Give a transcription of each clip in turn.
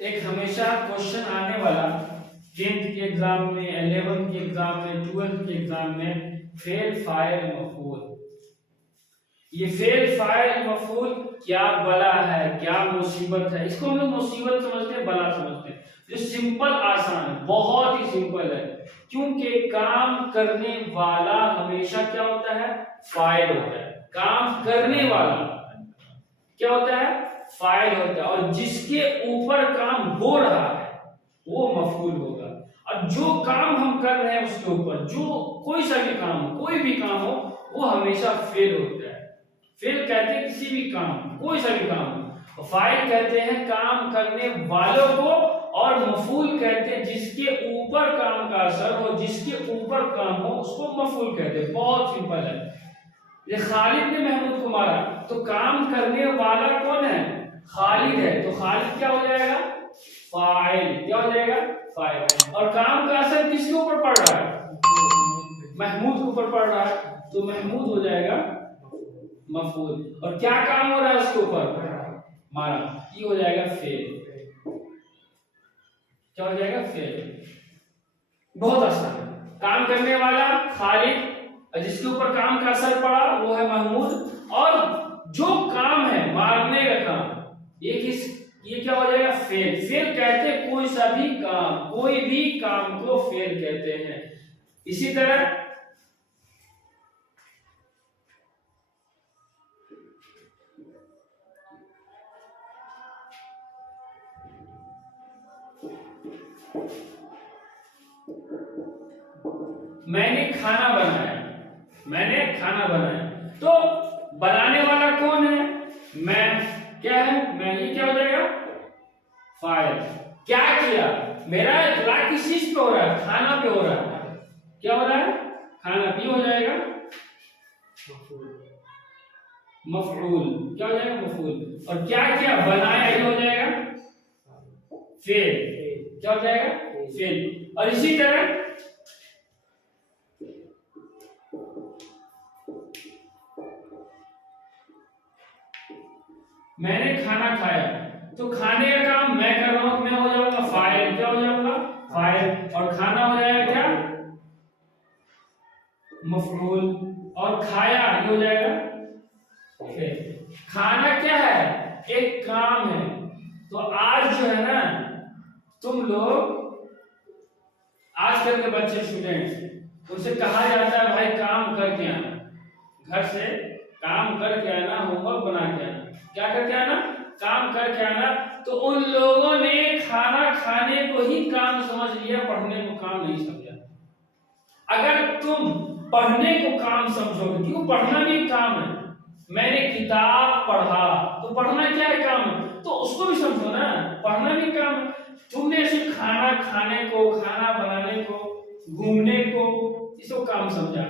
एक हमेशा क्वेश्चन आने वाला 10th के एग्जाम में, 11th के एग्जाम में, 12th के एग्जाम में, फेल फाइल मफूल। ये फेल फाइल मफूल क्या बला है, क्या मुसीबत है? इसको हम लोग मुसीबत समझते हैं, बला समझते हैं। जो सिंपल आसान है, बहुत ही सिंपल है, क्योंकि काम करने वाला हमेशा क्या होता है? फाइल होता है। काम करने वाला क्या होता है? फाइल होता है। और जिसके ऊपर काम हो रहा है वो मफूल होगा। और जो काम हम कर रहे हैं उसके ऊपर, जो कोई सा भी काम हो, कोई भी काम हो, वो हमेशा फेल होता है। फेल कहते हैं किसी भी काम, कोई सा भी काम हो। फाइल कहते हैं काम करने वालों को, और मफूल कहते हैं जिसके ऊपर काम का असर हो, जिसके ऊपर काम हो उसको मफूल कहते हैं। बहुत सिंपल है। ये खालिद ने महमूद को मारा, तो काम करने वाला कौन है? खालिद है। तो खालिद क्या हो जाएगा? फाइल। क्या हो जाएगा? फाइल। और काम का असर किसके ऊपर पड़ रहा है? महमूद के ऊपर पड़ रहा है, तो महमूद हो जाएगा मफूल। और क्या काम हो रहा है उसके ऊपर? मारा। ये हो जाएगा फेल। क्या हो जाएगा? फेल। बहुत आसान है। काम करने वाला खालिद, जिसके ऊपर काम का असर पड़ा वो है महमूद, और जो काम है मारने का काम, ये क्या हो जाएगा? फेल। फेल कहते हैं कोई सा भी काम, कोई भी काम को फेल कहते हैं। इसी तरह मैंने खाना बनाया, मैंने खाना बनाया, तो बनाने वाला कौन है? मैं। क्या है? मैं। ये क्या हो जाएगा? फाइल। क्या किया? मेरा इतला किस चीज पे हो रहा है? खाना पे हो रहा है। क्या हो रहा है? खाना पे हो जाएगा मफऊल। क्या हो जाएगा? मफऊल। और क्या किया? बनाया, ये हो जाएगा फेल। क्या हो जाएगा? फेल। और इसी तरह मैंने खाना खाया, तो खाने का काम मैं कर रहा हूं, मैं हो जाऊंगा फाइल। क्या हो जाऊंगा? फाइल। और खाना हो जाएगा क्या? मफऊल। और खाया ये हो जाएगा फेल। खाना क्या है? एक काम है। तो आज जो है ना, तुम लोग, आजकल के बच्चे स्टूडेंट, उनसे कहा जाता है भाई काम करके आना, घर से काम करके आना, होमवर्क बना के आना। क्या करके आना? काम करके आना। तो उन लोगों ने खाना खाने को ही काम समझ लिया, पढ़ने को काम नहीं समझा। अगर तुम पढ़ने को काम समझोगे, क्यों? पढ़ना भी काम है। मैंने किताब पढ़ा, तो पढ़ना क्या है? काम है। तो उसको भी समझो ना, पढ़ना भी काम है। तुमने सिर्फ खाना खाने को, खाना बनाने को, घूमने को, इसको काम समझा।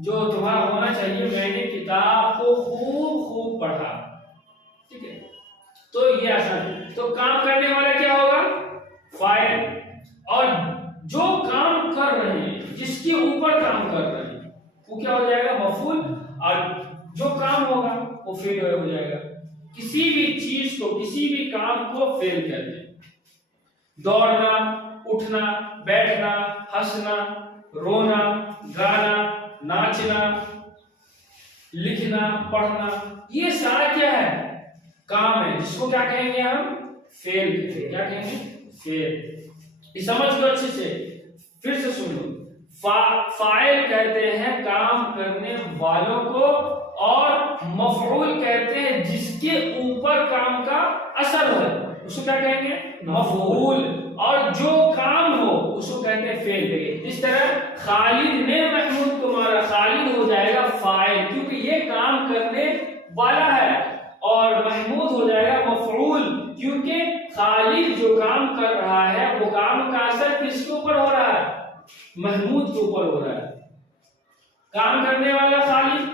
जो तुम्हारा होना चाहिए, मैंने किताब को खूब खूब पढ़ा। ठीक है? तो ये आसान है। तो काम करने वाला क्या होगा? फाइल। और जो काम कर रहे हैं, जिसके ऊपर काम कर रहे हैं, वो क्या हो जाएगा? मफूल। और जो काम होगा वो फेल हो जाएगा। किसी भी चीज को, किसी भी काम को फेल कहते हैं। दौड़ना, उठना, बैठना, हंसना, रोना, गाना, नाचना, लिखना, पढ़ना, ये सारा क्या है? काम है, जिसको क्या कहेंगे हम? फेल कहेंगे। क्या कहेंगे? फेल। ये समझ लो अच्छे से, फिर से सुन लो। फाइल कहते हैं काम करने वालों को, और मफऊल कहते हैं जिसके ऊपर काम का असर हो, उसको क्या कहेंगे? मफऊल। और जो काम हो उसको कहते हैं फेल। इस तरह खालिद ने महमूद को मारा, खालिद हो जाएगा फाइल, क्योंकि ये काम करने वाला है। और महमूद हो जाएगा मफऊल, क्योंकि खालिद जो काम कर रहा है वो काम का असर किसके ऊपर हो रहा है? महमूद के ऊपर हो रहा है। काम करने वाला खालिद,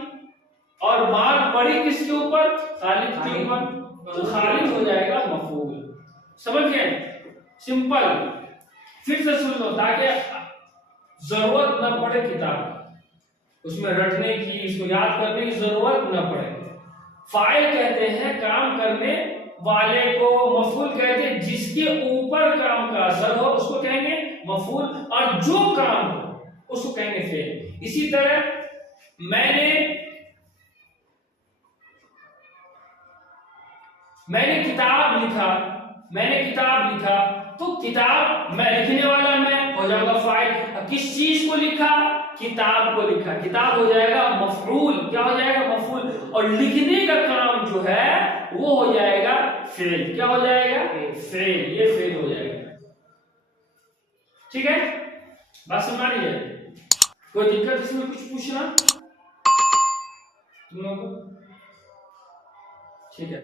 और मार पड़ी किसके ऊपर? खालिद के ऊपर। तो खालिद हो जाएगा मफऊल। समझ गए? सिंपल। फिर से सुन लो, ताकि जरूरत न पड़े किताब उसमें रटने की, इसको याद करने की जरूरत न पड़े। फाइल कहते हैं काम करने वाले को, मफऊल कहते हैं जिस जिसके ऊपर काम का असर हो उसको कहेंगे मफूल, और जो काम हो उसको कहेंगे फेल। इसी तरह मैंने किताब लिखा, तो किताब मैं लिखने वाला मैं हो जाएगा फाइल। किस चीज को लिखा? किताब को लिखा, किताब हो जाएगा मफऊल। क्या हो जाएगा? मफऊल। और लिखने का काम जो है वो हो जाएगा फेल। क्या हो जाएगा? फेल। ये फेल हो जाएगा। ठीक है, बात समझ आ रही है? कोई दिक्कत इसमें कुछ पूछना तुम लोगों को? ठीक है।